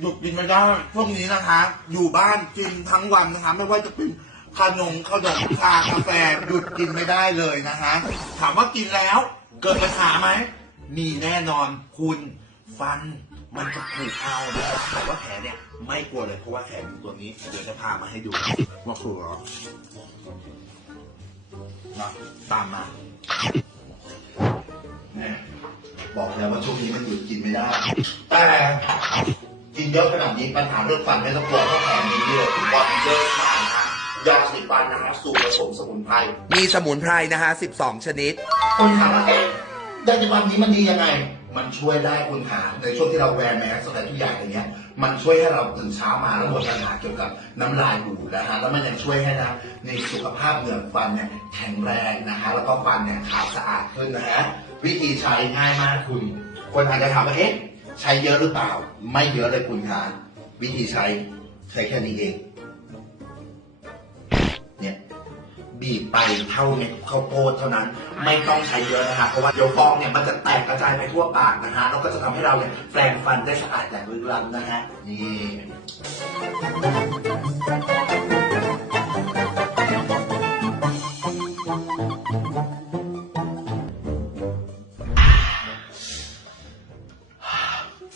หยุดกินไม่ได้ช่วงนี้นะคะ อยู่บ้านกินทั้งวันนะคะ ไม่ว่าจะเป็นขนมขนมชากาแฟหยุดกินไม่ได้เลยนะคะ ถามว่ากินแล้ว เกิดปัญหาไหม มีแน่นอนคุณฟันมันจะผุเอานะครับแต่ว่าแผลเนี่ย ไม่กลัวเลยเพราะว่าแผลมีตัวนี้ เดี๋ยวจะพามาให้ดูว่าคือเหรอนะตามมา แล้วว่าช่วงนี้มันหยุดกินไม่ได้ แต่กินเยอะขนาดนี้ปัญหาเรื่องฟันไม่ต้องกลัวเพราะแผลมีเยอะบอลเยอะมากนะฮะยาสีฟันนะฮะสูตรผสมสมุนไพรมีสมุนไพรนะฮะ 12 ชนิดคนถามว่าเอ๊ะยาสีฟันนี้มันดียังไง มันช่วยได้คุณหาในช่วงที่เราแวร์แมสอะไรทุกอย่างอย่างเงี้ย มันช่วยให้เราตื่นเช้ามาแล้วหมดปัญหาเกี่ยวกับน้ำลายหูนะฮะแล้วมันยังช่วยให้นะในสุขภาพเหงือกฟันเนี่ยแข็งแรงนะฮะแล้วก็ฟันเนี่ยขาวสะอาดขึ้นนะฮะวิธีใช้ง่ายมากคุณ คนอาจจะถามว่าเอ๊ะใช้เยอะหรือเปล่า ไม่เยอะเลยคุณคะวิธีใช้ใช้แค่นี้เองเนี่ยบีบไปเท่าเม็ดข้าวโพดเท่านั้น ไม่ต้องใช้เยอะนะฮะเพราะว่าเดี๋ยวฟองเนี่ยมันจะแตกกระจายไปทั่วปากนะฮะแล้วก็จะทำให้เราเนี่ยแปรงฟันได้สะอาดอย่างลึกล้ำนะฮะนี่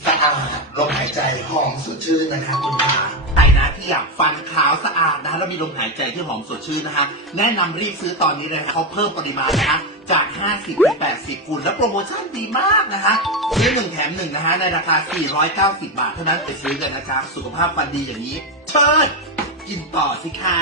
สะอาดลมหายใจหอมสดชื่นนะคะคุณขาใครนะที่อยากฟันขาวสะอาดนะฮะแล้วมีลมหายใจที่หอมสดชื่นนะคะแนะนำรีบซื้อตอนนี้เลยนะเขาเพิ่มปริมาณนะคะ จาก 50เป็น80 คุณแล้วโปรโมชั่นดีมากนะคะซื้อหนึ่งแถมหนึ่งนะฮะในราคา 490 บาทเท่านั้นไปซื้อกันนะคะสุขภาพฟันดีอย่างนี้ เชิญกินต่อสิคะ